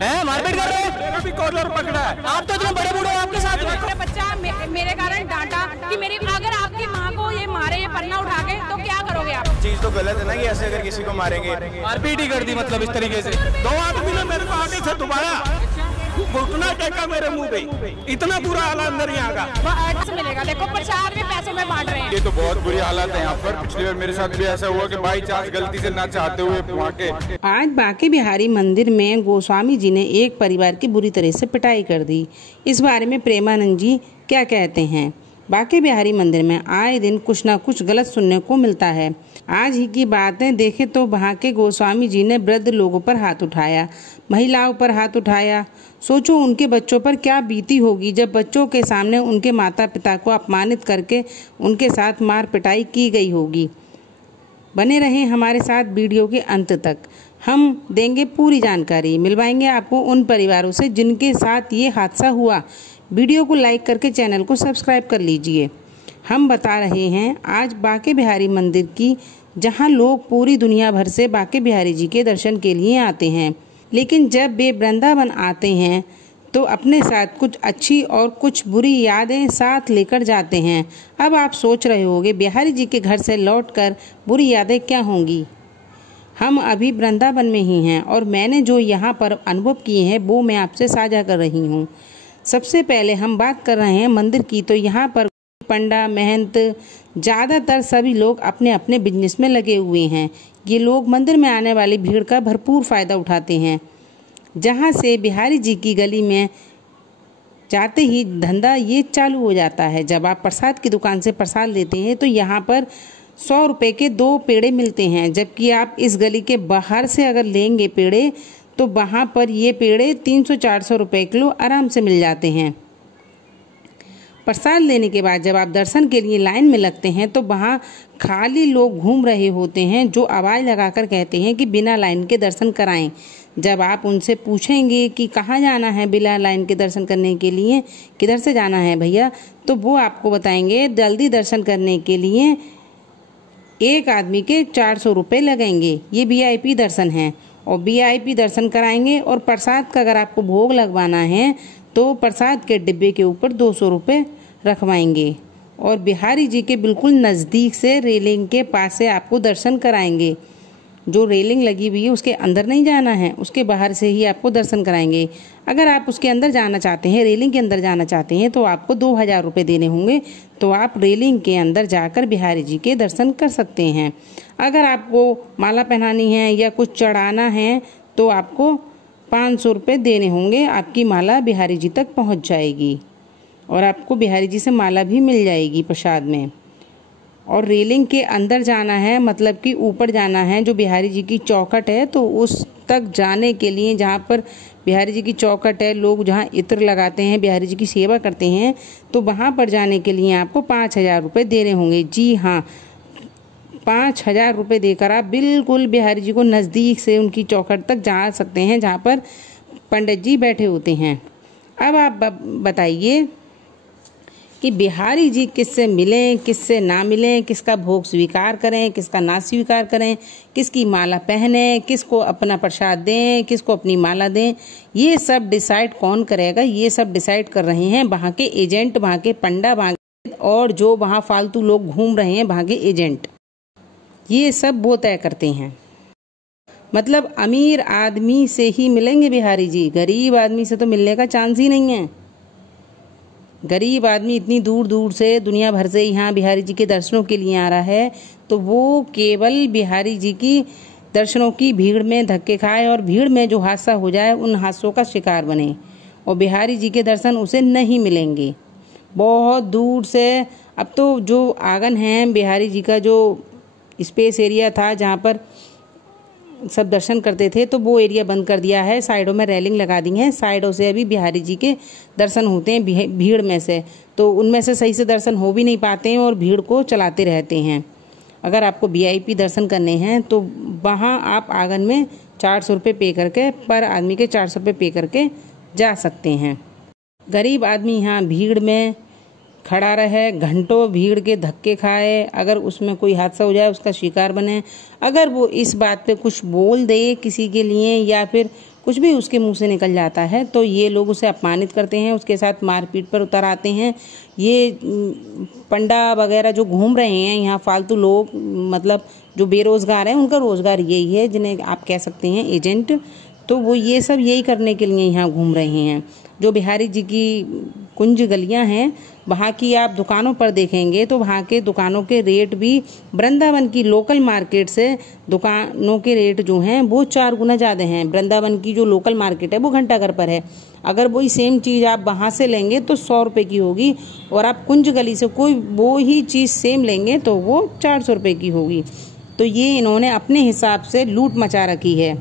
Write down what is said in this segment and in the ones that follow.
मारपीट कर रहे हो? मेरा भी कॉलर पकड़ा है। आप तो इतने बड़े बूढ़े हो, आपके साथ में मेरा बच्चा मेरे कारण डांटा कि मेरी अगर आपकी माँ को ये मारे ये पन्ना उठा के तो क्या करोगे आप? चीज तो गलत है ना कि ऐसे अगर किसी को मारेंगे। मारपीट ही कर दी मतलब इस तरीके से। 2 आदमी ने मेरे को आगे से दबाया, घुटना टेका मेरे मुंह पे, इतना बुरा हाल अंदर यहाँ का। मिलेगा, देखो प्रचार भी पैसों में बांट रहे हैं। ये तो बहुत बुरी हालत है यहाँ पर। पिछली बार मेरे साथ भी ऐसा हुआ कि बाई चांस गलती से ना चाहते हुए वहाँ के। आज बांके बिहारी मंदिर में गोस्वामी जी ने एक परिवार की बुरी तरह से पिटाई कर दी। इस बारे में प्रेमानंद जी क्या कहते हैं? बांके बिहारी मंदिर में आए दिन कुछ न कुछ गलत सुनने को मिलता है। आज ही की बातें देखें तो बांके गोस्वामी जी ने वृद्ध लोगों पर हाथ उठाया, महिलाओं पर हाथ उठाया। सोचो उनके बच्चों पर क्या बीती होगी जब बच्चों के सामने उनके माता पिता को अपमानित करके उनके साथ मार पिटाई की गई होगी। बने रहें हमारे साथ वीडियो के अंत तक, हम देंगे पूरी जानकारी, मिलवाएंगे आपको उन परिवारों से जिनके साथ ये हादसा हुआ। वीडियो को लाइक करके चैनल को सब्सक्राइब कर लीजिए। हम बता रहे हैं आज बांके बिहारी मंदिर की, जहां लोग पूरी दुनिया भर से बांके बिहारी जी के दर्शन के लिए आते हैं, लेकिन जब वे वृंदावन आते हैं तो अपने साथ कुछ अच्छी और कुछ बुरी यादें साथ लेकर जाते हैं। अब आप सोच रहे होंगे बिहारी जी के घर से लौटकर बुरी यादें क्या होंगी। हम अभी वृंदावन में ही हैं और मैंने जो यहाँ पर अनुभव किए हैं वो मैं आपसे साझा कर रही हूँ। सबसे पहले हम बात कर रहे हैं मंदिर की, तो यहाँ पर पंडा महंत ज़्यादातर सभी लोग अपने अपने बिजनेस में लगे हुए हैं। ये लोग मंदिर में आने वाली भीड़ का भरपूर फ़ायदा उठाते हैं। जहाँ से बिहारी जी की गली में जाते ही धंधा ये चालू हो जाता है। जब आप प्रसाद की दुकान से प्रसाद लेते हैं तो यहाँ पर 100 रुपये के 2 पेड़े मिलते हैं, जबकि आप इस गली के बाहर से अगर लेंगे पेड़े तो वहाँ पर ये पेड़े 300-400 रुपये किलो आराम से मिल जाते हैं। प्रसाद लेने के बाद जब आप दर्शन के लिए लाइन में लगते हैं तो वहाँ खाली लोग घूम रहे होते हैं जो आवाज़ लगाकर कहते हैं कि बिना लाइन के दर्शन कराएं। जब आप उनसे पूछेंगे कि कहाँ जाना है बिना लाइन के दर्शन करने के लिए, किधर से जाना है भैया, तो वो आपको बताएंगे जल्दी दर्शन करने के लिए एक आदमी के 400 रुपये लगेंगे। ये VIP दर्शन है और VIP दर्शन कराएंगे। और प्रसाद का अगर आपको भोग लगवाना है तो प्रसाद के डिब्बे के ऊपर 200 रुपये रखवाएंगे और बिहारी जी के बिल्कुल नज़दीक से रेलिंग के पास से आपको दर्शन कराएंगे। जो रेलिंग लगी हुई है उसके अंदर नहीं जाना है, उसके बाहर से ही आपको दर्शन कराएंगे। अगर आप उसके अंदर जाना चाहते हैं, रेलिंग के अंदर जाना चाहते हैं, तो आपको 2000 रुपये देने होंगे। तो आप रेलिंग के अंदर जाकर बिहारी जी के दर्शन कर सकते हैं। अगर आपको माला पहनानी है या कुछ चढ़ाना है तो आपको 500 रुपये देने होंगे। आपकी माला बिहारी जी तक पहुंच जाएगी और आपको बिहारी जी से माला भी मिल जाएगी प्रसाद में। और रेलिंग के अंदर जाना है मतलब कि ऊपर जाना है, जो बिहारी जी की चौखट है, तो उस तक जाने के लिए जहाँ पर बिहारी जी की चौखट है, लोग जहाँ इत्र लगाते हैं, बिहारी जी की सेवा करते हैं, तो वहाँ पर जाने के लिए आपको 5000 रुपये देने होंगे। जी हाँ, 5000 रुपये देकर आप बिल्कुल बिहारी जी को नज़दीक से उनकी चौखट तक जा सकते हैं जहाँ पर पंडित जी बैठे होते हैं। अब आप बताइए कि बिहारी जी किससे मिलें, किससे ना मिलें, किसका भोग स्वीकार करें, किसका ना स्वीकार करें, किसकी माला पहने, किसको अपना प्रसाद दें, किसको अपनी माला दें, ये सब डिसाइड कौन करेगा? ये सब डिसाइड कर रहे हैं वहाँ के एजेंट, वहाँ के पंडा, वहाँ और जो वहाँ फालतू लोग घूम रहे हैं वहाँ के एजेंट, ये सब वो तय करते हैं। मतलब अमीर आदमी से ही मिलेंगे बिहारी जी, गरीब आदमी से तो मिलने का चांस ही नहीं है। गरीब आदमी इतनी दूर दूर से दुनिया भर से यहाँ बिहारी जी के दर्शनों के लिए आ रहा है तो वो केवल बिहारी जी की दर्शनों की भीड़ में धक्के खाए और भीड़ में जो हादसा हो जाए उन हादसों का शिकार बने और बिहारी जी के दर्शन उसे नहीं मिलेंगे। बहुत दूर से अब तो जो आंगन है बिहारी जी का, जो स्पेस एरिया था जहाँ पर सब दर्शन करते थे, तो वो एरिया बंद कर दिया है। साइडों में रेलिंग लगा दी है, साइडों से अभी बिहारी जी के दर्शन होते हैं भीड़ में से, तो उनमें से सही से दर्शन हो भी नहीं पाते हैं और भीड़ को चलाते रहते हैं। अगर आपको VIP दर्शन करने हैं तो वहाँ आप आंगन में 400 रुपये पे करके, पर आदमी के 400 रुपये पे करके जा सकते हैं। गरीब आदमी यहाँ भीड़ में खड़ा रहे, घंटों भीड़ के धक्के खाए, अगर उसमें कोई हादसा हो जाए उसका शिकार बने, अगर वो इस बात पे कुछ बोल दे किसी के लिए या फिर कुछ भी उसके मुंह से निकल जाता है तो ये लोग उसे अपमानित करते हैं, उसके साथ मारपीट पर उतर आते हैं। ये पंडा वगैरह जो घूम रहे हैं यहाँ फालतू लोग, मतलब जो बेरोजगार हैं, उनका रोजगार यही है, जिन्हें आप कह सकते हैं एजेंट। तो वो ये सब यही करने के लिए यहाँ घूम रहे हैं। जो बिहारी जी की कुंज गलियाँ हैं वहाँ की आप दुकानों पर देखेंगे तो वहाँ के दुकानों के रेट भी वृंदावन की लोकल मार्केट से दुकानों के रेट जो हैं वो 4 गुना ज़्यादा हैं। वृंदावन की जो लोकल मार्केट है वो घंटाघर पर है, अगर वही सेम चीज़ आप वहाँ से लेंगे तो 100 रुपये की होगी, और आप कुंज गली से कोई वो ही चीज़ सेम लेंगे तो वो 400 रुपये की होगी। तो ये इन्होंने अपने हिसाब से लूट मचा रखी है।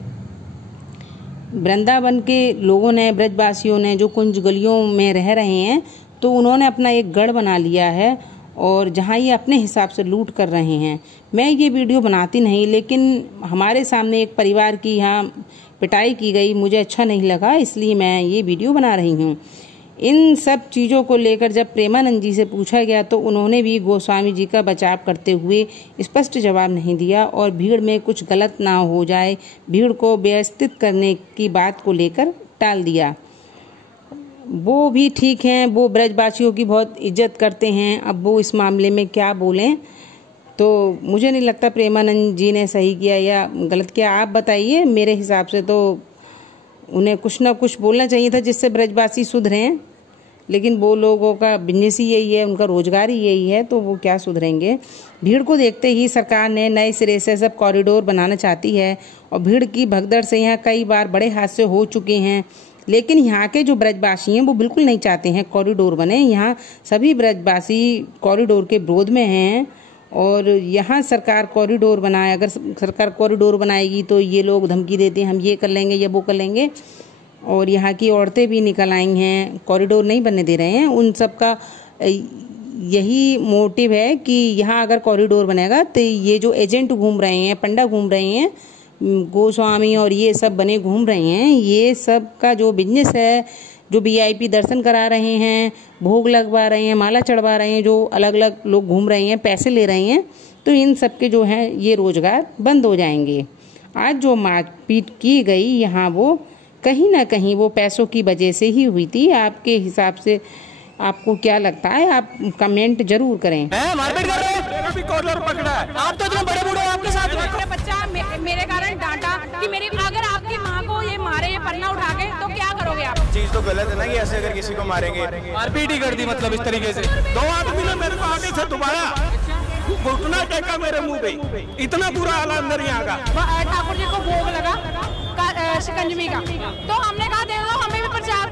वृंदावन के लोगों ने, ब्रजवासियों ने, जो कुंज गलियों में रह रहे हैं, तो उन्होंने अपना एक गढ़ बना लिया है और जहां ये अपने हिसाब से लूट कर रहे हैं। मैं ये वीडियो बनाती नहीं, लेकिन हमारे सामने एक परिवार की यहाँ पिटाई की गई, मुझे अच्छा नहीं लगा, इसलिए मैं ये वीडियो बना रही हूँ। इन सब चीज़ों को लेकर जब प्रेमानंद जी से पूछा गया तो उन्होंने भी गोस्वामी जी का बचाव करते हुए स्पष्ट जवाब नहीं दिया और भीड़ में कुछ गलत ना हो जाए, भीड़ को व्यवस्थित करने की बात को लेकर टाल दिया। वो भी ठीक हैं, वो ब्रजवासियों की बहुत इज्जत करते हैं, अब वो इस मामले में क्या बोलें। तो मुझे नहीं लगता प्रेमानंद जी ने सही किया या गलत किया, आप बताइए। मेरे हिसाब से तो उन्हें कुछ ना कुछ बोलना चाहिए था जिससे ब्रजवासी सुधरें, लेकिन वो लोगों का बिजनेस ही यही है, उनका रोजगार ही यही है, तो वो क्या सुधरेंगे। भीड़ को देखते ही सरकार ने नए सिरे से सब कॉरिडोर बनाना चाहती है और भीड़ की भगदड़ से यहाँ कई बार बड़े हादसे हो चुके हैं, लेकिन यहाँ के जो ब्रजवासी हैं वो बिल्कुल नहीं चाहते हैं कॉरिडोर बने। यहाँ सभी ब्रजवासी कॉरिडोर के विरोध में हैं और यहाँ सरकार कॉरिडोर बनाए, अगर सरकार कॉरिडोर बनाएगी तो ये लोग धमकी देते हैं हम ये कर लेंगे या वो कर लेंगे, और यहाँ की औरतें भी निकल आई हैं, कॉरिडोर नहीं बनने दे रहे हैं। उन सब का यही मोटिव है कि यहाँ अगर कॉरिडोर बनेगा तो ये जो एजेंट घूम रहे हैं, पंडा घूम रहे हैं, गोस्वामी और ये सब बने घूम रहे हैं, ये सब का जो बिजनेस है, जो VIP दर्शन करा रहे हैं, भोग लगवा रहे हैं, माला चढ़वा रहे हैं, जो अलग अलग लोग घूम रहे हैं, पैसे ले रहे हैं, तो इन सब के जो हैं ये रोजगार बंद हो जाएंगे। आज जो मारपीट की गई यहाँ वो कहीं ना कहीं वो पैसों की वजह से ही हुई थी। आपके हिसाब से आपको क्या लगता है, आप कमेंट जरूर करें। मारपीट कर रहे हो? मेरा भी कॉलर पकड़ा है। आप तो इतने बड़े बूढ़े हो, आपके साथ में मेरा बच्चा मेरे कारण डांटा कि मेरी, अगर आपकी माँ को ये मारे, ये पन्ना उठा के, तो क्या करोगे आप? चीज तो गलत है ना कि ऐसे अगर किसी को मारेंगे। मारपीट ही कर दी मतलब इस तरीके से। 2 आदमी ने मेरे को आगे से दबाया, घुटना टेका मेरे मुंह पे, इतना बुरा हाल अंदर ही आ गया। ठाकुर जी को भोग लगा शिकंजवी का, तो हमने कहा दे दो, हमें भी प्रचार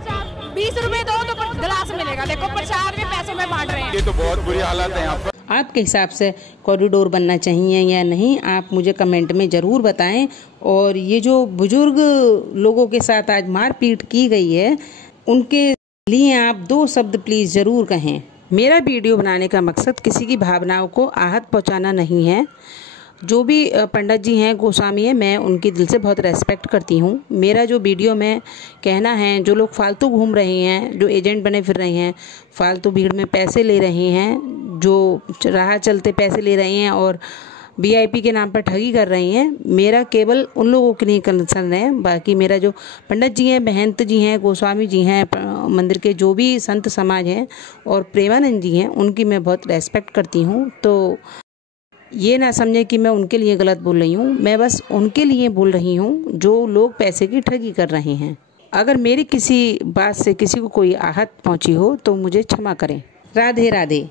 20 रुपए दो तो गिलास मिलेगा। देखो प्रचार भी पैसों में बांट रहे हैं। ये तो बहुत बुरी हालत है यहाँ पर। आपके हिसाब से कॉरिडोर बनना चाहिए या नहीं, आप मुझे कमेंट में ज़रूर बताएं। और ये जो बुजुर्ग लोगों के साथ आज मारपीट की गई है, उनके लिए आप 2 शब्द प्लीज़ ज़रूर कहें। मेरा वीडियो बनाने का मकसद किसी की भावनाओं को आहत पहुंचाना नहीं है। जो भी पंडित जी हैं, गोस्वामी हैं, मैं उनकी दिल से बहुत रेस्पेक्ट करती हूँ। मेरा जो वीडियो में कहना है, जो लोग फालतू घूम रहे हैं, जो एजेंट बने फिर रहे हैं, फालतू भीड़ में पैसे ले रहे हैं, जो राह चलते पैसे ले रहे हैं और VIP के नाम पर ठगी कर रही हैं, मेरा केवल उन लोगों के लिए कंसर्न है। बाकी मेरा जो पंडित जी हैं, महंत जी हैं, गोस्वामी जी हैं, मंदिर के जो भी संत समाज हैं और प्रेमानंद जी हैं, उनकी मैं बहुत रेस्पेक्ट करती हूँ। तो ये ना समझे कि मैं उनके लिए गलत बोल रही हूँ, मैं बस उनके लिए बोल रही हूँ जो लोग पैसे की ठगी कर रहे हैं। अगर मेरी किसी बात से किसी को कोई आहत पहुँची हो तो मुझे क्षमा करें। राधे राधे।